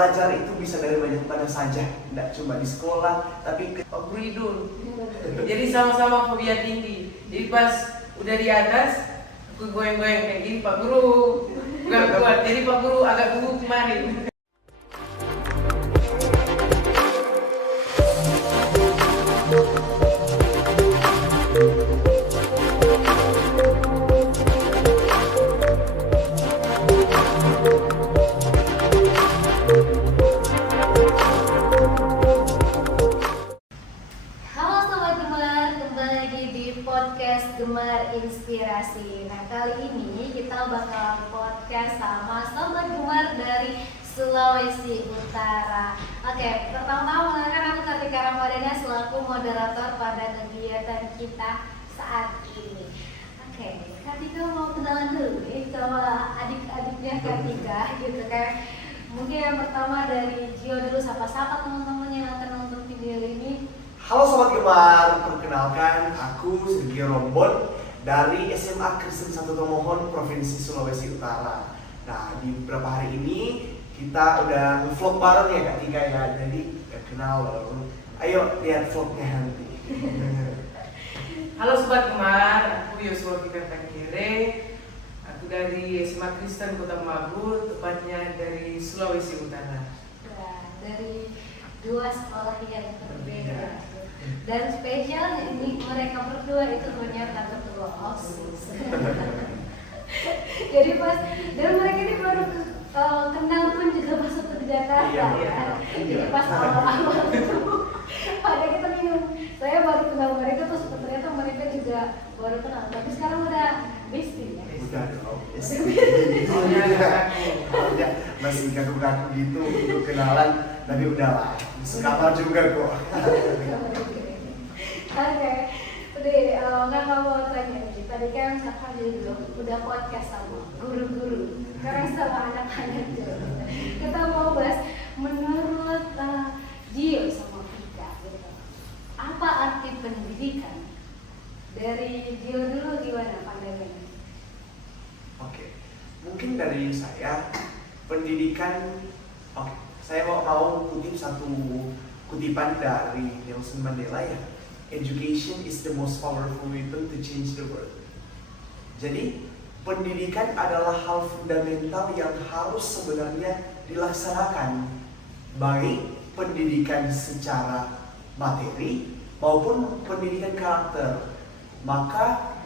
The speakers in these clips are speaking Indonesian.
Belajar itu bisa dari banyak mana saja, tidak cuma di sekolah, tapi Pak Guru Idul. Jadi sama-sama fobia tinggi. Jadi pas udah di atas, aku goyang-goyang kayak gini, Pak Guru gak kuat. Jadi Pak Guru agak gugup kemarin. Gemar Inspirasi. Nah, kali ini kita bakal podcast sama Sobat Gemar dari Sulawesi Utara. Oke, pertama-tama kan aku Kartika Ramadhana selaku moderator pada kegiatan kita saat ini. Oke, Kartika mau kenalan dulu nih sama adik-adiknya Kartika gitu kan. Mungkin yang pertama dari Gio dulu, sapa-sapa teman-teman yang akan nonton video ini. Halo Sobat Gemar, perkenalkan aku Sergio Rombon dari SMA Kristen Santo Tomohon, Provinsi Sulawesi Utara. Nah, di beberapa hari ini kita udah nge-vlog bareng ya Kak Tika ya, jadi kenal loh. Ayo lihat vlognya nanti. Halo Sobat Gemar, aku Yosua Kikartakire. Aku dari SMA Kristen Kota Magu, tepatnya dari Sulawesi Utara. Nah, dari dua sekolah yang berbeda. Dan spesialnya ini mereka berdua itu ternyata ketua OSIS. Jadi pas dan mereka ini baru kenal pun juga masuk ke Jakarta. Iya. Jadi pas awal-awal itu ada kita minum. Saya baru kenal mereka terus ternyata mereka juga baru kenal. Tapi sekarang udah bestie ya. Udah dong. Ya, Masih gagu-gagu gitu untuk kenalan, tapi udahlah. Sekabar juga kok. Oke, tadi nggak mau tanya nih. Tadi kan misalkan juga udah podcast sama guru-guru, sekarang sama anak-anak juga. Kita mau bahas menurut Gio sama Tika, gitu. Apa arti pendidikan? Dari Gio dulu gimana pandangannya? Oke, mungkin dari saya pendidikan. Oke, saya mau kutip satu kutipan dari Nelson Mandela ya. Education is the most powerful weapon to change the world. Jadi, pendidikan adalah hal fundamental yang harus sebenarnya dilaksanakan, baik pendidikan secara materi maupun pendidikan karakter. Maka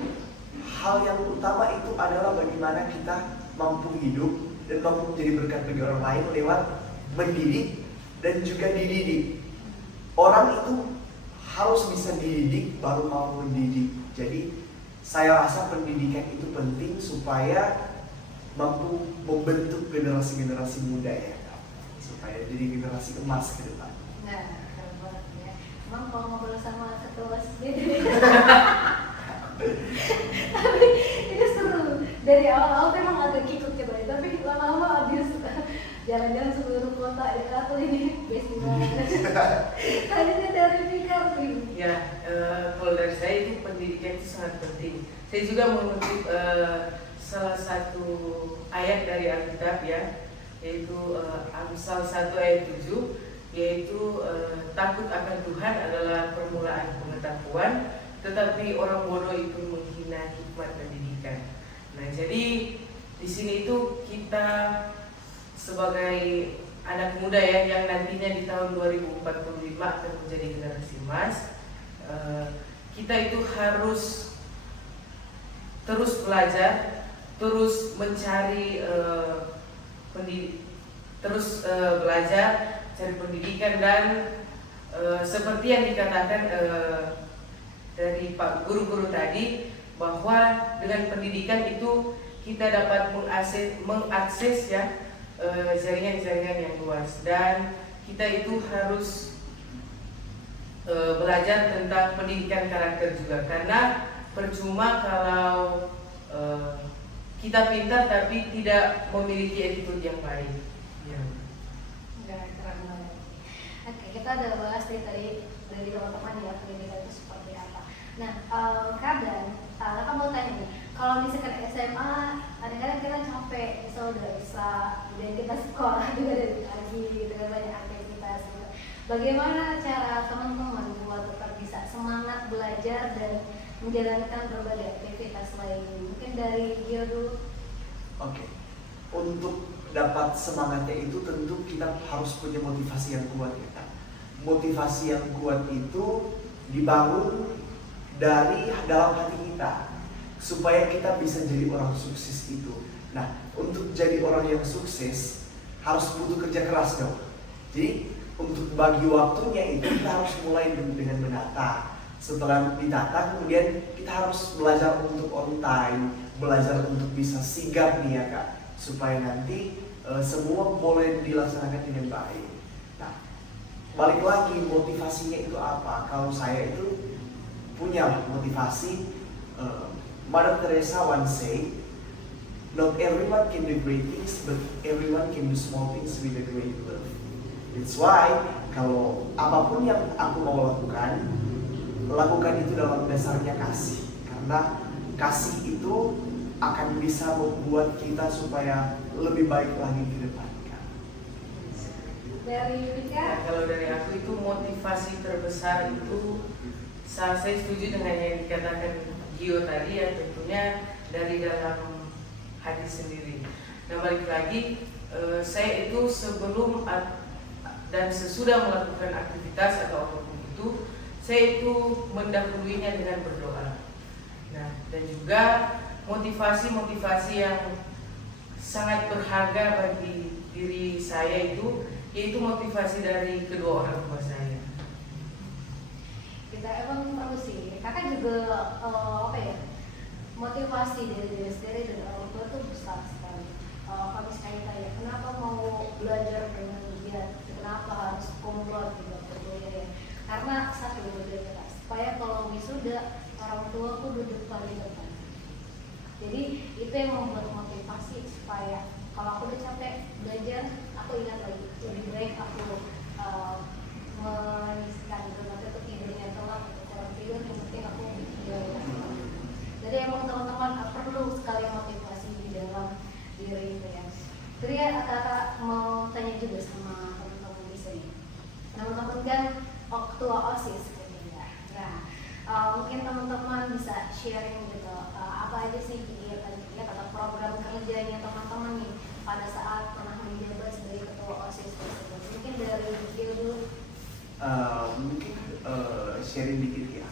hal yang utama itu adalah bagaimana kita mampu hidup dan mampu menjadi berkat bagi orang lain lewat mendidik dan juga dididik. Orang itu harus bisa dididik baru mau mendidik. Jadi saya rasa pendidikan itu penting supaya mampu membentuk generasi-generasi muda ya, supaya jadi generasi emas ke depan. Nah, keren banget ya. Emang kalau ngobrol sama ketua sendiri. Tapi itu seru. Dari awal-awal memang agak kikuk coba, tapi lama-lama dia suka jalan-jalan seluruh kota ya. Aku ini best banget. Tadinya dari Fikar nih. Ya, kalau dari saya itu pendidikan itu sangat penting. Saya juga mengutip salah satu ayat dari Alkitab ya, yaitu Amsal 1 ayat 7, yaitu takut akan Tuhan adalah permulaan pengetahuan, tetapi orang bodoh itu menghina hikmat pendidikan. Nah, jadi di sini itu kita sebagai anak muda ya yang nantinya di tahun 2045 akan menjadi generasi emas, kita itu harus terus belajar, terus mencari belajar, cari pendidikan dan seperti yang dikatakan dari Pak Guru-guru tadi, bahwa dengan pendidikan itu kita dapat mengakses ya jaringan-jaringan yang luas, dan kita itu harus belajar tentang pendidikan karakter juga, karena percuma kalau kita pintar tapi tidak memiliki attitude yang baik. Ya. Keren banget. Oke, kita udah bahas dari teman-teman ya pendidikan itu seperti apa. Nah, kadang kakak mau tanya nih, kalau misalkan SMA kadang-kadang kita capek, misal udah bisa, dan kita sekolah juga dari lagi gitu kan, banyak aktivitas gitu. Bagaimana cara teman-teman buat tetap bisa semangat belajar dan menjalankan berbagai aktivitas lain? Mungkin dari Gio dulu. Oke. Untuk dapat semangatnya itu tentu kita harus punya motivasi yang kuat ya kan. Motivasi yang kuat itu dibangun dari dalam hati kita supaya kita bisa jadi orang sukses itu. Nah, untuk jadi orang yang sukses harus butuh kerja keras dong. Jadi untuk bagi waktunya itu kita harus mulai dengan menata. Setelah ditata kemudian kita harus belajar untuk on time, belajar untuk bisa sigap nih ya kak, supaya nanti semua boleh dilaksanakan dengan baik. Nah, balik lagi motivasinya itu apa? Kalau saya itu punya motivasi, Mother Teresa once say, not everyone can do great things, but everyone can do small things with a great love. That's why kalau apapun yang aku mau lakukan itu dalam dasarnya kasih. Karena kasih itu akan bisa membuat kita supaya lebih baik lagi ke depan. Dari Vika? Nah, kalau dari aku itu motivasi terbesar itu saya setuju dengan yang dikatakan Gio tadi ya, tentunya dari dalam hati sendiri. Nah balik lagi, saya itu sebelum dan sesudah melakukan aktivitas atau apapun itu, saya itu mendahuluinya dengan berdoa. Nah dan juga motivasi yang sangat berharga bagi diri saya itu, yaitu motivasi dari kedua orang tua saya. Kita emang perlu sih, kakak juga motivasi dari diri sendiri dan orang tua itu besar sekali. Kami sekali tanya, kenapa mau belajar dengan giat? Kenapa harus kumlot juga berdoa ya? Karena satu berdoa supaya kalau wisuda orang tua aku duduk paling depan. Jadi itu yang membuat motivasi supaya kalau aku udah capek belajar, aku ingat lagi lebih baik aku menyisihkan berbagai itu tidurnya telat atau kurang tidur, yang penting aku jalan. Jadi emang teman-teman perlu sekali motivasi di dalam diri itu ya. Jadi ya kakak mau tanya juga sama teman-teman di sini. Teman-teman kan ketua OSIS gitu ya. Nah, mungkin teman-teman bisa sharing gitu apa aja sih kegiatan-kegiatan atau program kerjanya teman-teman nih pada saat pernah menjabat sebagai ketua OSIS tersebut. Mungkin dari Gio dulu. Mungkin sharing dikit ya.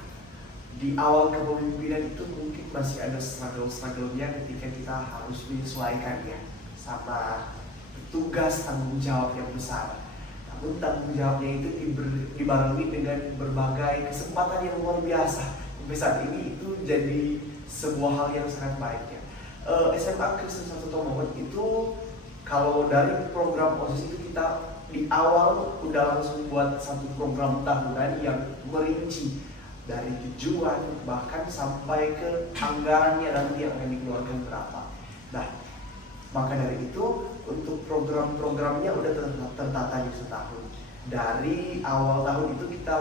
Di awal kepemimpinan itu mungkin masih ada struggle-nya ketika kita harus menyesuaikan ya sama tugas tanggung jawab yang besar. Namun tanggung jawabnya itu dibarengi dengan berbagai kesempatan yang luar biasa. Sampai saat ini itu jadi sebuah hal yang sangat baik ya. SMA Kristen Santo Tomohon itu kalau dari program OSIS itu kita di awal udah langsung buat satu program tahunan yang merinci dari tujuan bahkan sampai ke anggarannya nanti yang akan dikeluarkan berapa. Nah, maka dari itu untuk program-programnya udah tertata di setahun. Dari awal tahun itu kita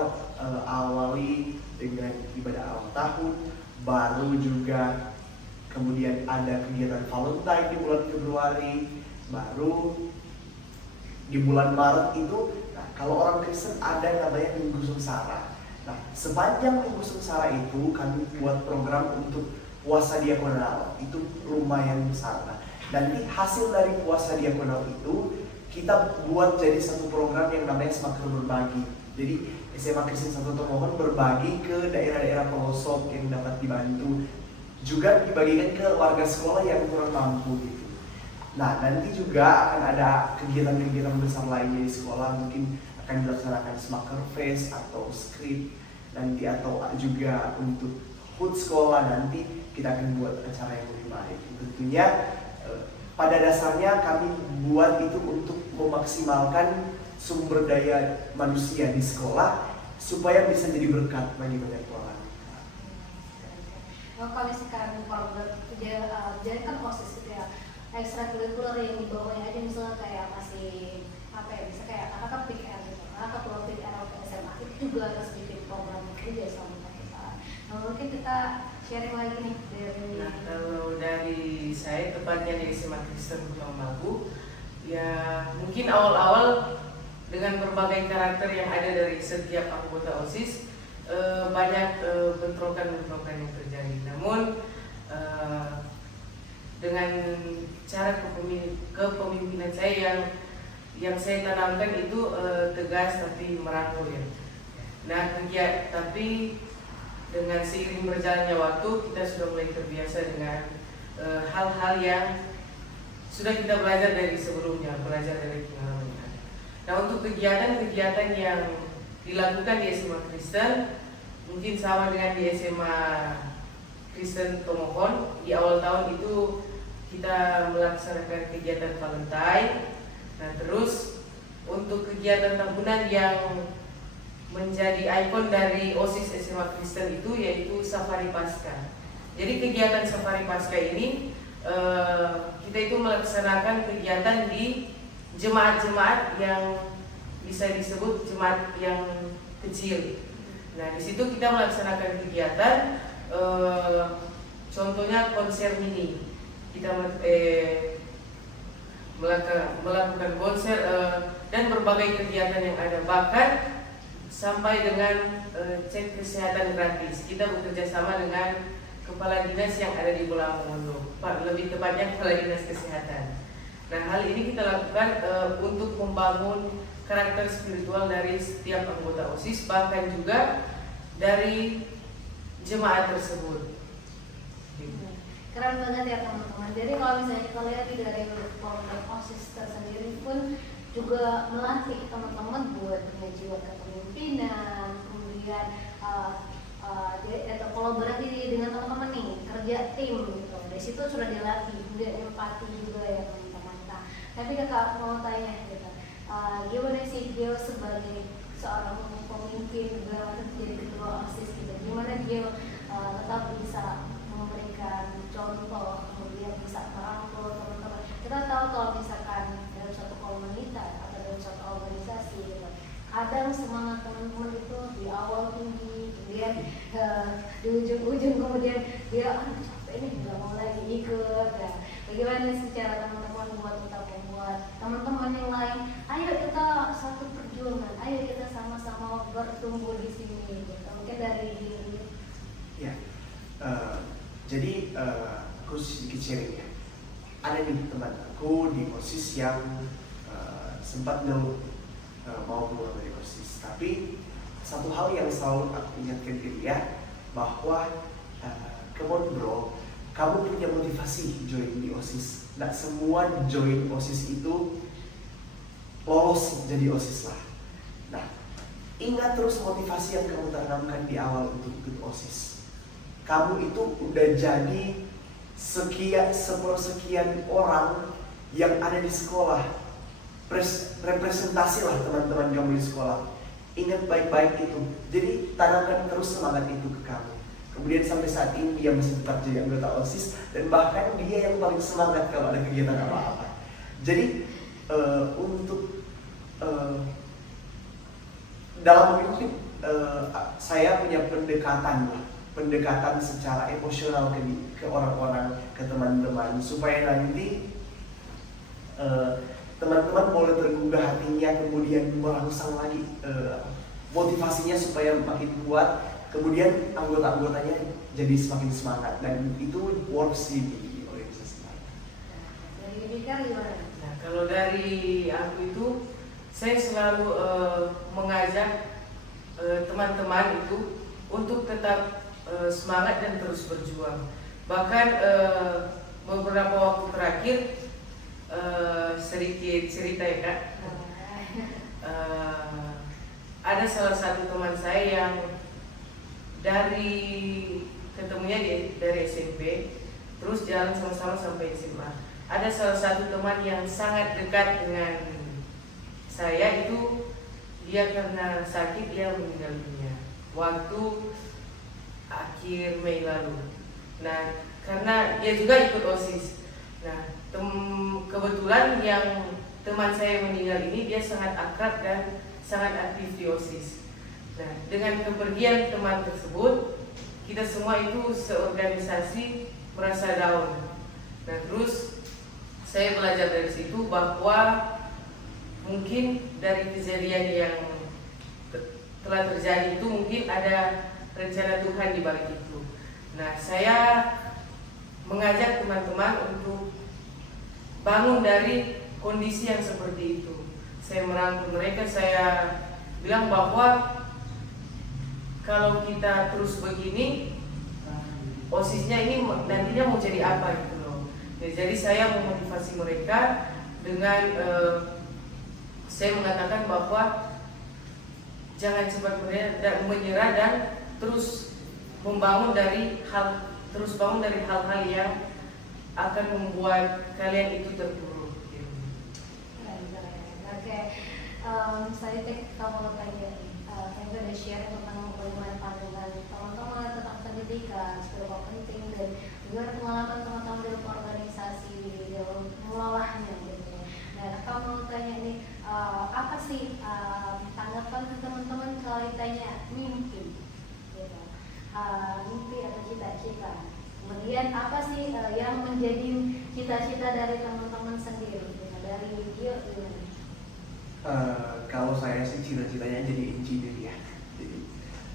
awali dengan ibadah awal tahun, baru juga kemudian ada kegiatan Valentine di bulan Februari, baru di bulan Maret itu, nah kalau orang Kristen ada namanya Minggu Sengsara. Nah, sepanjang Minggu Sengsara itu kami buat program untuk puasa diakonal, itu lumayan besar. Nah, nanti hasil dari puasa diakonal itu kita buat jadi satu program yang namanya Semaker Berbagi. Jadi SMA Kristen Santo Tomohon berbagi ke daerah-daerah pelosok yang dapat dibantu, juga dibagikan ke warga sekolah yang kurang mampu gitu. Nah, nanti juga akan ada kegiatan-kegiatan besar lainnya di sekolah, mungkin akan dilaksanakan Semaker Fest atau Skrip nanti, atau juga untuk HUT sekolah nanti kita akan buat acara yang lebih baik. Tentunya pada dasarnya kami buat itu untuk memaksimalkan sumber daya manusia di sekolah supaya bisa jadi berkat bagi banyak orang. Kami sekarang program jadi kan OSIS itu ya, ekstrakurikuler yang dibawanya aja, misalnya kayak masih bisa kayak kakak PKR gitu, kakak ketua PKR atau SMA itu juga ada sedikit program kerja sama kita. Nah, mungkin kita sharing lagi nih dari. Nah, kalau dari saya tepatnya di SMA Kristen Gunung Magu, Ya mungkin awal-awal dengan berbagai karakter yang ada dari setiap anggota OSIS banyak bentrokan-bentrokan yang terjadi. Namun dengan cara kepemimpinan saya yang saya tanamkan itu tegas tapi merangkul ya. Nah tapi dengan seiring berjalannya waktu kita sudah mulai terbiasa dengan hal-hal yang sudah kita belajar dari sebelumnya, belajar dari pengalaman. Nah untuk kegiatan-kegiatan yang dilakukan di SMA Kristen mungkin sama dengan di SMA Kristen Tomohon. Di awal tahun itu kita melaksanakan kegiatan Valentine. Nah terus untuk kegiatan tahunan yang menjadi ikon dari OSIS SMA Kristen itu yaitu Safari Pasca. Jadi kegiatan Safari Pasca ini kita itu melaksanakan kegiatan di jemaat-jemaat yang bisa disebut jemaat yang kecil. Nah di situ kita melaksanakan kegiatan, contohnya konser mini. Kita melakukan konser dan berbagai kegiatan yang ada. Bahkan sampai dengan cek kesehatan gratis. Kita bekerja sama dengan kepala dinas yang ada di Pulau Mondo, lebih tepatnya kepala dinas kesehatan. Nah hal ini kita lakukan untuk membangun karakter spiritual dari setiap anggota OSIS, bahkan juga dari jemaat tersebut. Keren banget ya teman-teman. Jadi kalau misalnya kita lihat dari program OSIS tersendiri pun juga melatih teman-teman buat punya jiwa kepemimpinan, kemudian kolaborasi dengan teman-teman nih, kerja tim gitu. Dari situ sudah dilatih, kemudian empati juga ya teman-teman. Nah, tapi kakak mau tanya gitu, gimana sih Gio sebagai seorang pemimpin jadi ketua OSIS gitu, gimana Gio tetap bisa memberikan contoh, kemudian bisa merangkul teman-teman. Kita tahu kalau misalkan dalam suatu komunitas atau dalam suatu organisasi gitu, kadang semangat teman-teman itu di awal tinggi, kemudian di ujung-ujung kemudian dia capek nih nggak mau lagi ikut. Nah, bagaimana sih cara teman-teman buat tetap membuat teman-teman yang lain, ayo kita satu perjuangan, ayo kita sama-sama bertumbuh di sini gitu. Mungkin dari diri. Ya, jadi aku sedikit sharing ya. Ada nih teman aku di OSIS yang sempat mau keluar dari OSIS, tapi satu hal yang selalu aku ingatkan ke dia bahwa come on bro, kamu punya motivasi join di OSIS. Nggak semua join OSIS itu lolos jadi OSIS lah. Nah, ingat terus motivasi yang kamu tanamkan di awal untuk ikut OSIS. Kamu itu udah jadi sepersekian orang yang ada di sekolah. Representasi lah teman-teman kamu di sekolah. Ingat baik-baik itu. Jadi tanamkan terus semangat itu ke kamu. Kemudian sampai saat ini dia masih tetap jadi anggota OSIS, dan bahkan dia yang paling semangat kalau ada kegiatan apa-apa. Jadi untuk dalam memimpin saya punya pendekatan secara emosional ke orang-orang, ke teman-teman, supaya nanti teman-teman boleh tergugah hatinya, kemudian merangsang lagi motivasinya supaya makin kuat, kemudian anggota-anggotanya jadi semakin semangat, dan itu works di organisasi. Dari Bika gimana? Nah kalau dari aku itu saya selalu mengajak teman-teman itu untuk tetap semangat dan terus berjuang. Bahkan beberapa waktu terakhir, sedikit cerita ya Kak, ada salah satu teman saya yang ketemunya dari SMP, terus jalan sama-sama sampai SMA. Ada salah satu teman yang sangat dekat dengan saya, itu dia karena sakit dia meninggal dunia waktu akhir Mei lalu. Nah karena dia juga ikut OSIS. Nah kebetulan yang teman saya meninggal ini dia sangat akrab dan sangat aktif di OSIS. Nah dengan kepergian teman tersebut, kita semua itu seorganisasi merasa down. Nah terus saya belajar dari situ bahwa mungkin dari kejadian yang telah terjadi itu mungkin ada rencana Tuhan di balik itu. Nah, saya mengajak teman-teman untuk bangun dari kondisi yang seperti itu. Saya merangkul mereka, saya bilang bahwa kalau kita terus begini, OSISnya ini nantinya mau jadi apa gitu loh. Jadi saya memotivasi mereka dengan saya mengatakan bahwa jangan cepat menyerah dan terus bangun dari hal-hal yang akan membuat kalian itu terpuruk. Oke, saya kalau tanya nih, saya udah share tentang bagaimana pandangan teman-teman tentang pendidikan, seberapa penting dan juga pengalaman teman-teman dalam organisasi dalam mengelolanya gitu ya. Nah, kalau mau tanya nih, apa sih tanggapan teman-teman kalau ditanya mimpi, gitu. Mimpi atau cita-cita. Kemudian apa sih yang menjadi cita-cita dari teman-teman sendiri? Gitu. Dari Gio gimana? Kalau saya sih cita-citanya jadi engineer ya, jadi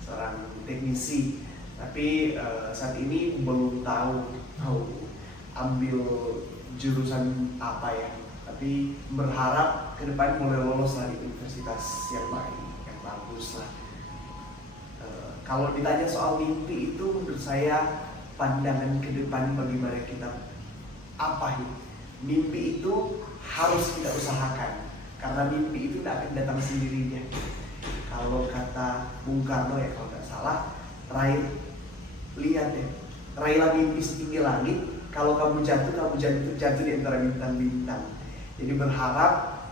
seorang teknisi. Tapi saat ini belum tahu mau ambil jurusan apa ya. Tapi berharap ke depan mulai lolos lah di universitas yang baik, yang bagus lah. Kalau ditanya soal mimpi itu menurut saya pandangan ke depan bagaimana kita apa ya? Mimpi itu harus kita usahakan karena mimpi itu tidak akan datang sendirinya. Kalau kata Bung Karno ya kalau nggak salah, lihat ya, raihlah mimpi setinggi langit. Kalau kamu jatuh di antara bintang-bintang. Jadi berharap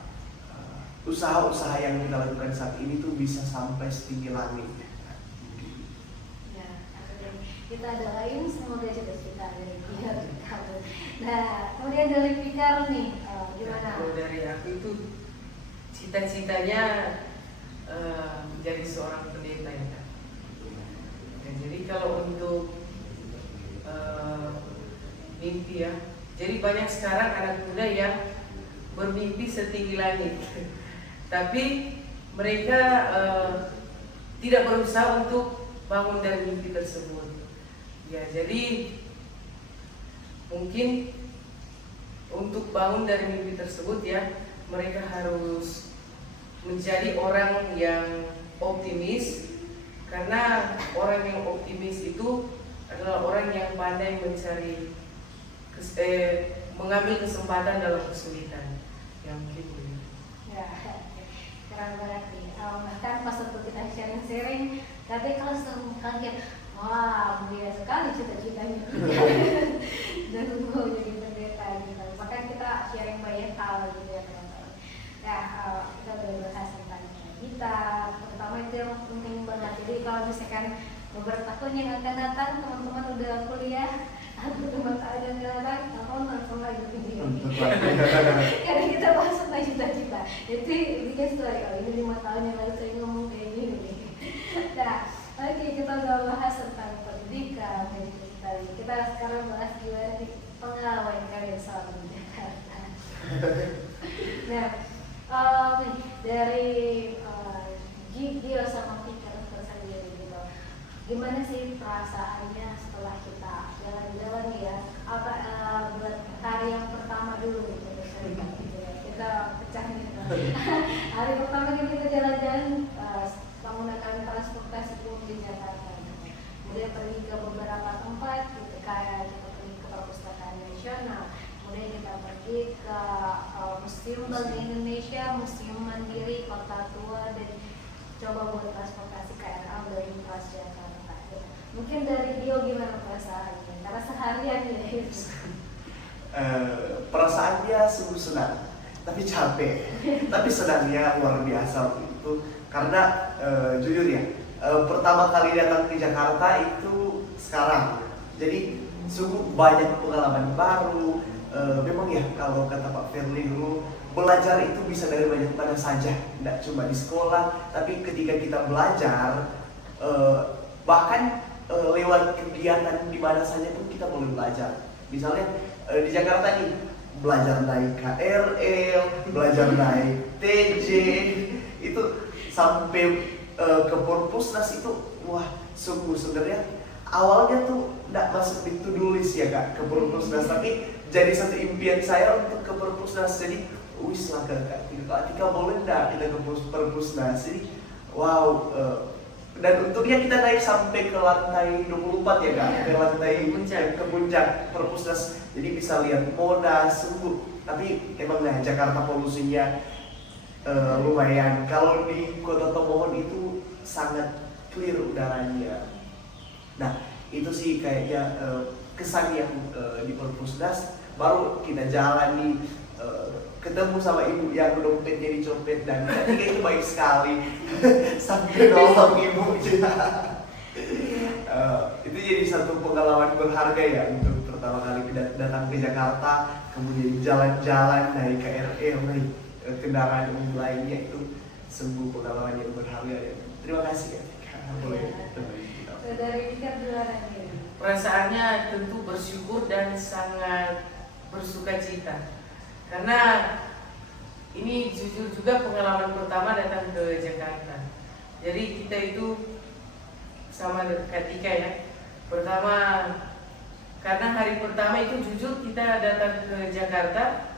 usaha-usaha yang kita lakukan saat ini tuh bisa sampai setinggi langit. Ya, kita ada lain semoga cita-cita dari Fikar. Nah, kemudian dari Fikar nih, gimana? Kalau dari aku itu cita-citanya menjadi seorang pendeta ya Kak. Ya, jadi kalau untuk mimpi ya, jadi banyak sekarang anak muda yang bermimpi setinggi langit, tapi mereka tidak berusaha untuk bangun dari mimpi tersebut. Ya, jadi mungkin untuk bangun dari mimpi tersebut ya, mereka harus menjadi orang yang optimis, karena orang yang optimis itu adalah orang yang pandai mencari mengambil kesempatan dalam kesulitan. Yang gitu. Ya, keren banget nih. Bahkan pas waktu kita sharing-sharing, katanya kalau langsung kaget, wah mulia sekali cita-citanya dan mau jadi pendeta gitu. Bahkan kita sharing banyak hal gitu ya teman-teman. Ya, kita udah bahas tentang kita, terutama itu yang penting banget. Jadi kalau misalkan beberapa tahun yang akan datang teman-teman udah kuliah atau teman tahun yang akan datang, teman-teman langsung lagi video ini. Karena kita bahas tentang cita-cita. Jadi bikin story kalau ini 5 tahun yang lalu saya ngomong kayak gini. Nah, oke, kita udah bahas tentang pendidikan, kita sekarang bahas gimana nih pengalaman kalian selama di Jakarta. Nah, dari Gio sama Fikar sendiri gitu, gimana sih perasaannya setelah kita jalan-jalan ya? Apa buat hari yang pertama dulu gitu, kita pecahin gitu. Hari pertama kita jalan-jalan menggunakan transportasi umum di Jakarta. Kemudian pergi ke beberapa tempat, gitu, kayak kita pergi ke Perpustakaan Nasional. Kemudian kita pergi ke Museum Bank Indonesia, Museum Mandiri, Kota Tua, dan coba buat transportasi KRL dari Transjakarta. Gitu. Mungkin dari Dio gimana perasaannya? Karena seharian ya. Perasaannya sungguh senang, tapi capek, tapi senangnya luar biasa itu karena jujur ya, pertama kali datang ke Jakarta itu sekarang, jadi sungguh banyak pengalaman baru. Memang ya kalau kata Pak Firly dulu, belajar itu bisa dari banyak mana saja, tidak cuma di sekolah, tapi ketika kita belajar bahkan lewat kegiatan di mana saja pun kita boleh belajar. Misalnya di Jakarta nih, belajar naik KRL, belajar naik TJ, itu sampai ke Purpusnas itu, wah sungguh sebenarnya awalnya tuh nggak masuk di to-do list ya Kak ke Purpusnas, tapi jadi satu impian saya untuk ke Purpusnas. Jadi wis lah Kak Tika boleh nggak kita ke Purpusnas. Jadi wow, dan untungnya kita naik sampai ke lantai 24 ya Kak, ke lantai ke puncak Purpusnas, jadi bisa lihat Monas sungguh. Tapi emang lah Jakarta polusinya lumayan. Kalau di Kota Tomohon itu sangat clear udaranya. Nah itu sih kayaknya kesan yang di Purpusnas. Baru kita jalani, ketemu sama ibu yang dompetnya dicopet, dan ketika itu baik sekali sampai nolong ibu. Itu jadi satu pengalaman berharga ya untuk pertama kali datang ke Jakarta, kemudian jalan-jalan naik KRL, naik kendaraan umum lainnya, itu sungguh pengalaman yang berharga ya. Terima kasih ya. Boleh dari Ika gimana nih? Perasaannya tentu bersyukur dan sangat bersuka cita, karena ini jujur juga pengalaman pertama datang ke Jakarta. Jadi kita itu sama ketika ya, pertama karena hari pertama itu jujur kita datang ke Jakarta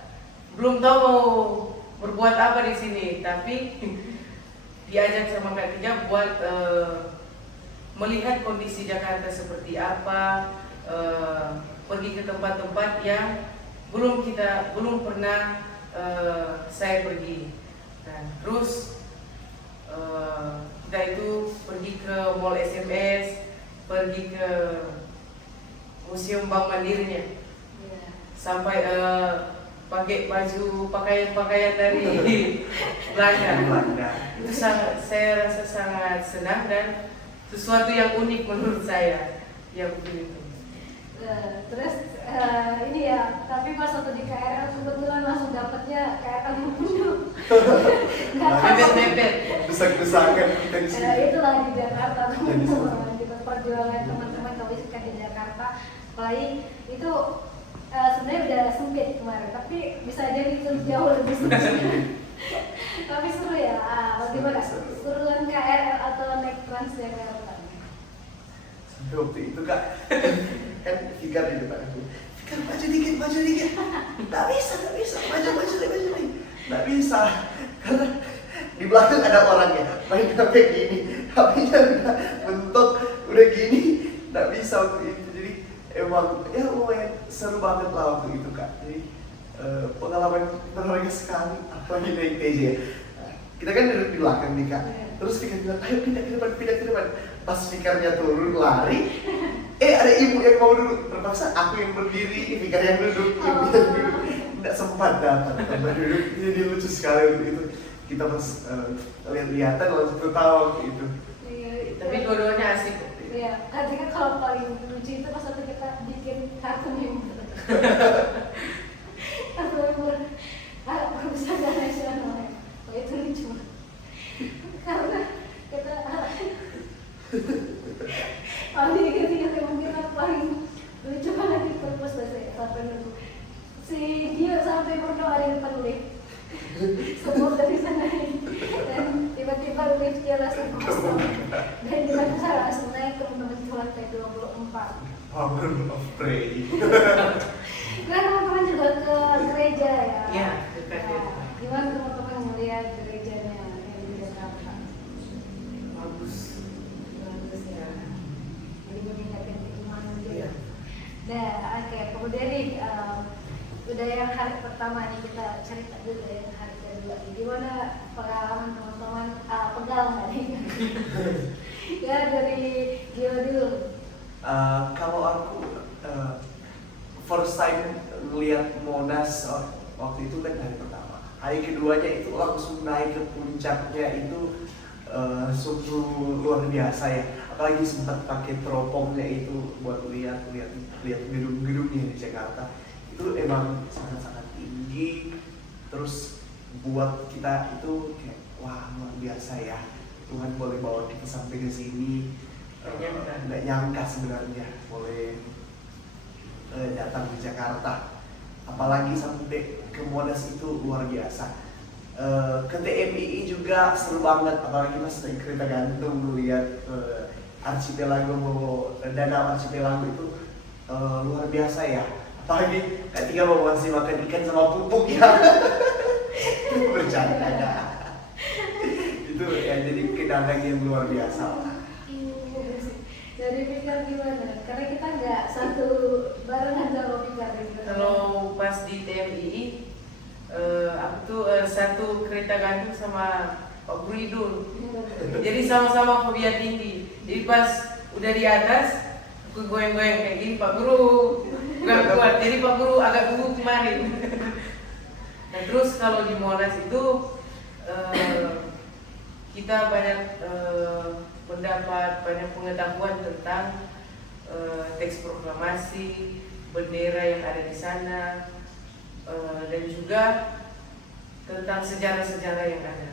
belum tahu mau berbuat apa di sini, tapi diajak sama Kak Tika buat melihat kondisi Jakarta seperti apa, pergi ke tempat-tempat yang belum pernah saya pergi. Dan terus kita itu pergi ke Mall SMS, pergi ke Museum Bank Mandirinya, sampai pakai pakaian dari Belanda. Itu saya rasa sangat senang dan sesuatu yang unik menurut saya. Ya begitu. Terus ini ya, tapi pas waktu di KRL kebetulan langsung dapetnya KRL yang penuh. Mepet. Desak-desakan kita di sini. Itulah di Jakarta teman-teman, kita perjuangan teman-teman kalau suka di Jakarta. Apalagi itu sebenarnya udah sempit kemarin, tapi bisa jadi itu jauh lebih sempit. Tapi seru ya. Bagaimana? Seruan KRL atau naik Transjakarta? Sampai waktu itu Kak, kan Fikar di depan aku, Fikar maju dikit, nggak bisa, maju lagi, nggak bisa, karena di belakang ada orangnya, main HP gini, HP-nya udah mentok, udah gini, nggak bisa waktu itu. Jadi emang ya lumayan seru banget lah waktu itu Kak. Jadi pengalaman berharga sekali, apalagi naik TJ ya. Kita kan duduk di belakang nih Kak, terus Fikar bilang, ayo pindah ke depan. Pas Fikarnya turun lari, ada ibu yang mau duduk, terpaksa aku yang berdiri, Fikar yang duduk, nggak sempat dapat tempat duduk. Jadi lucu sekali waktu itu. Kita pas lihat-lihatan langsung ketawa waktu itu. Tapi dua-duanya asik. Iya, katanya kalau paling lucu itu pas waktu kita bikin kartu member. Kartu member, perusahaan nasional. Oh itu lucu. Karena kita paling ingat mungkin yang paling lucu banget di Purpusnas ya, sampai nunggu si Gio sampai berdoa di depan lift. Semua dari sana dan tiba-tiba liftnya langsung kosong dan kita langsung naik teman-teman ke lantai 24. Power of pray. Nah teman-teman juga ke gereja ya. Iya, dekat ya. Gimana teman-teman melihat gerejanya yang di Jakarta? Bagus. Ya. Jadi meningkatkan keimanan juga. Iya. Nah, oke. Kemudian nih, udah yang hari pertama nih kita cerita dulu yang hari kedua. Gimana pengalaman teman-teman pegal nggak nih? Ya dari Gio dulu. Kalau aku first time ngeliat Monas waktu itu kan hari pertama. Hari keduanya itu langsung naik ke puncaknya itu sungguh luar biasa ya. Apalagi sempat pakai teropongnya itu buat lihat gedung-gedungnya di Jakarta. Itu emang sangat-sangat tinggi. Terus buat kita itu kayak wah luar biasa ya. Tuhan boleh bawa kita sampai ke sini. Nggak nyangka sebenarnya boleh datang di Jakarta. apalagi sampai ke Monas itu luar biasa. Ke TMII juga seru banget, apalagi pas naik kereta gantung lihat archipelago, danau archipelago itu luar biasa ya. Apalagi ketika mau masih makan ikan sama pupuk ya. Itu bercanda dah. Itu ya jadi kenangan yang luar biasa lah. Dari Fikar gimana? Karena kita nggak satu barengan sama Fikar gitu. Kalau pas di TMII, aku tuh satu kereta gantung sama Pak Guru Idul. Jadi sama-sama fobia tinggi. Jadi pas udah di atas, aku goyang-goyang kayak gini, Pak Guru gak kuat. Jadi Pak Guru agak gugup kemarin. Nah terus kalau di Monas itu kita banyak mendapat banyak pengetahuan tentang teks proklamasi, bendera yang ada di sana, dan juga tentang sejarah-sejarah yang ada.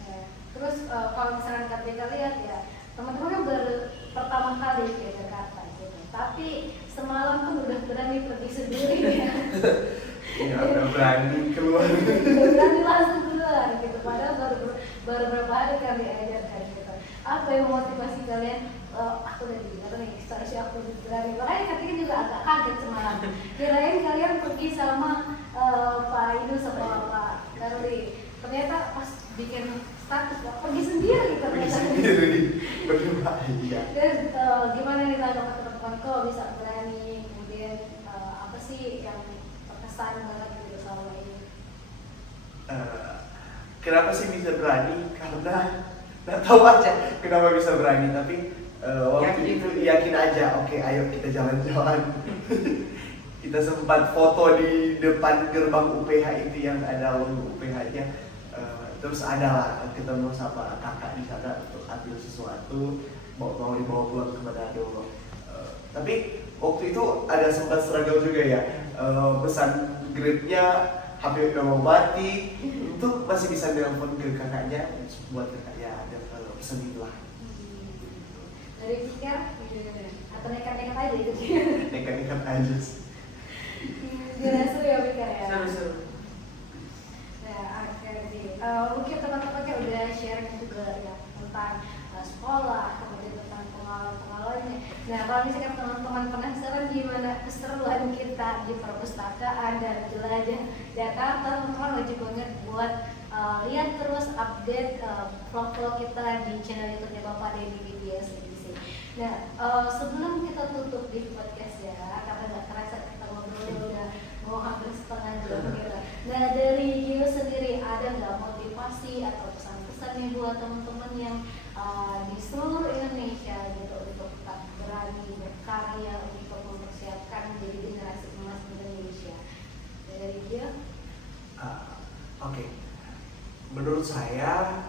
Nah, terus kalau misalkan kita lihat ya, teman-teman kan baru pertama kali ke Jakarta gitu. Tapi semalam tuh udah berani pergi sendiri ya. Ya udah berani keluar. Udah berani langsung keluar gitu. Padahal baru berapa hari kami ajarkan gitu. Apa yang memotivasi kalian? Aku udah dengar nih, seharusnya aku udah berani. Makanya ketika juga agak kaget semalam. Kirain kalian pergi sama Pak Idu sama Pak Darli. Ternyata pas bikin status pergi sendiri gitu. Pergi sendiri berdua iya. Dan gimana nih tanggapan teman-teman kok bisa berani? Kemudian apa sih yang terkesan banget gitu selama ini? Kenapa sih bisa berani? Karena nggak tahu aja kenapa bisa berani, tapi waktu itu yakin aja. Oke, ayo kita jalan-jalan. Kita sempat foto di depan gerbang UPH itu yang ada logo UPH-nya. Terus ada lah ketemu sama kakak di sana untuk ambil sesuatu, mau dibawa pulang ke Manado. Tapi waktu itu ada sempat struggle juga ya. Pesan grade-nya HP udah mau mati, itu masih bisa telepon ke kakaknya buat kakaknya ada pesan gitu lah. Dari Fikar atau nekat-nekat aja gitu? Nekat-nekat aja sih. Gila seru ya Fikar ya? Seru-seru. Nah, mungkin teman-teman kan udah sharing juga ya tentang sekolah, kemudian tentang pengalaman-pengalamannya. Nah, kalau misalkan teman-teman penasaran gimana keseruan kita di perpustakaan dan jelajah Jakarta, teman-teman wajib banget buat lihat terus update vlog-vlog kita di channel YouTube-nya Bapak Denny BDS Edisi. Nah, sebelum kita tutup di podcast ya, karena nggak terasa kita ngobrol udah mau hampir setengah jam gitu. Nah, dari Gio sendiri ada nggak motivasi atau pesan-pesan nih buat teman-teman yang di seluruh Indonesia gitu untuk tetap berani berkarya untuk mempersiapkan menjadi generasi emas Indonesia? Dari Gio? Oke. Menurut saya,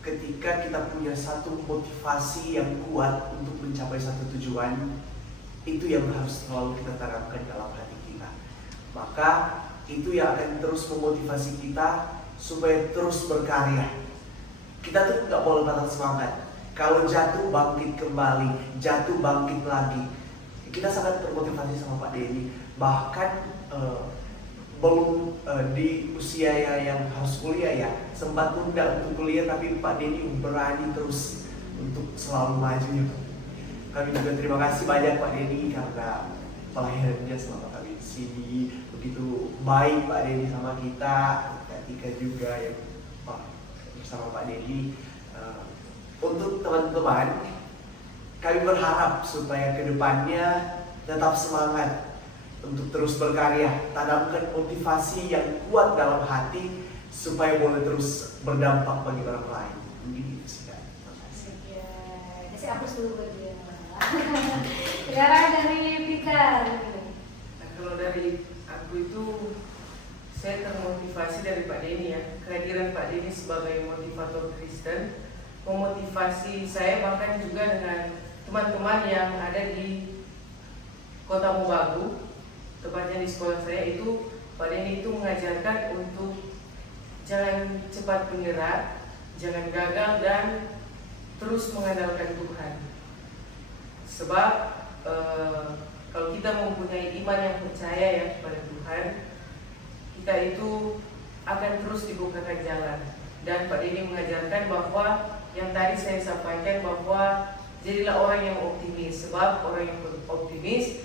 ketika kita punya satu motivasi yang kuat untuk mencapai satu tujuan, itu yang harus selalu kita tanamkan dalam hati kita. Maka itu yang akan terus memotivasi kita supaya terus berkarya. Kita tuh nggak boleh patah semangat. Kalau jatuh bangkit kembali, jatuh bangkit lagi. Kita sangat termotivasi sama Pak Denny. Bahkan belum di usia yang harus kuliah ya, sempat tunda untuk kuliah, tapi Pak Denny berani terus untuk selalu maju gitu. Kami juga terima kasih banyak Pak Denny karena pelayanannya selama kami di sini begitu baik Pak Denny sama kita, ketika juga yang bersama Pak Denny. Untuk teman-teman, kami berharap supaya kedepannya tetap semangat untuk terus berkarya, tanamkan motivasi yang kuat dalam hati supaya boleh terus berdampak bagi orang lain. Mungkin itu sih kan. Terima kasih. Kasih aku dulu buat dia. Sekarang dari Fikar. Nah, kalau dari aku itu saya termotivasi dari Pak Denny ya. Kehadiran Pak Denny sebagai motivator Kristen memotivasi saya, bahkan juga dengan teman-teman yang ada di Kota Mobagu, tepatnya di sekolah saya itu. Pak Denny itu mengajarkan untuk jangan cepat menyerah, jangan gagal, dan terus mengandalkan Tuhan. Sebab kalau kita mempunyai iman yang percaya ya kepada Tuhan, kita itu akan terus dibukakan jalan. Dan Pak Denny mengajarkan bahwa yang tadi saya sampaikan bahwa jadilah orang yang optimis, sebab orang yang optimis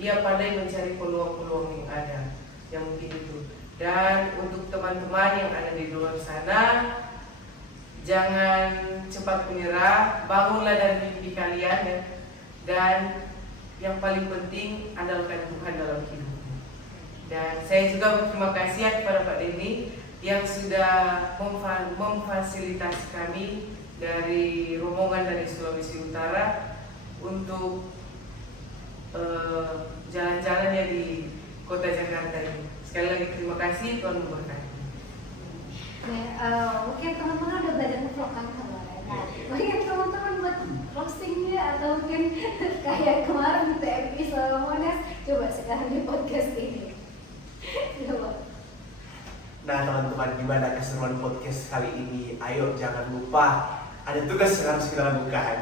dia pandai mencari peluang-peluang yang ada, yang mungkin itu. Dan untuk teman-teman yang ada di luar sana, jangan cepat menyerah, bangunlah dari mimpi kalian ya. Dan yang paling penting andalkan Tuhan dalam hidupmu. Dan saya juga berterima kasih ya kepada Pak Denny yang sudah memfasilitasi kami dari rombongan dari Sulawesi Utara untuk jalan-jalannya di kota Jakarta ini. Sekali lagi terima kasih, Tuhan memberkati. Mungkin teman-teman udah belajar ngevlog kan kemarin. Nah, mungkin teman-teman buat closingnya atau mungkin kayak kemarin di TMI selama Monas, coba sekarang di podcast ini. Coba. Nah teman-teman, gimana keseruan podcast kali ini? Ayo jangan lupa, ada tugas yang harus kita lakukan.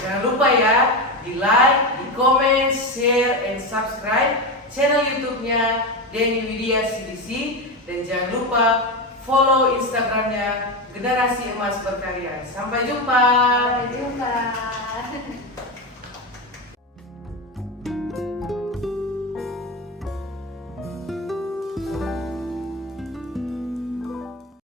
Jangan lupa ya, di like, di comment, share, and subscribe channel YouTube-nya Denny Widya CDC. Dan jangan lupa follow Instagramnya Generasi Emas Berkarya. Sampai jumpa. Sampai jumpa.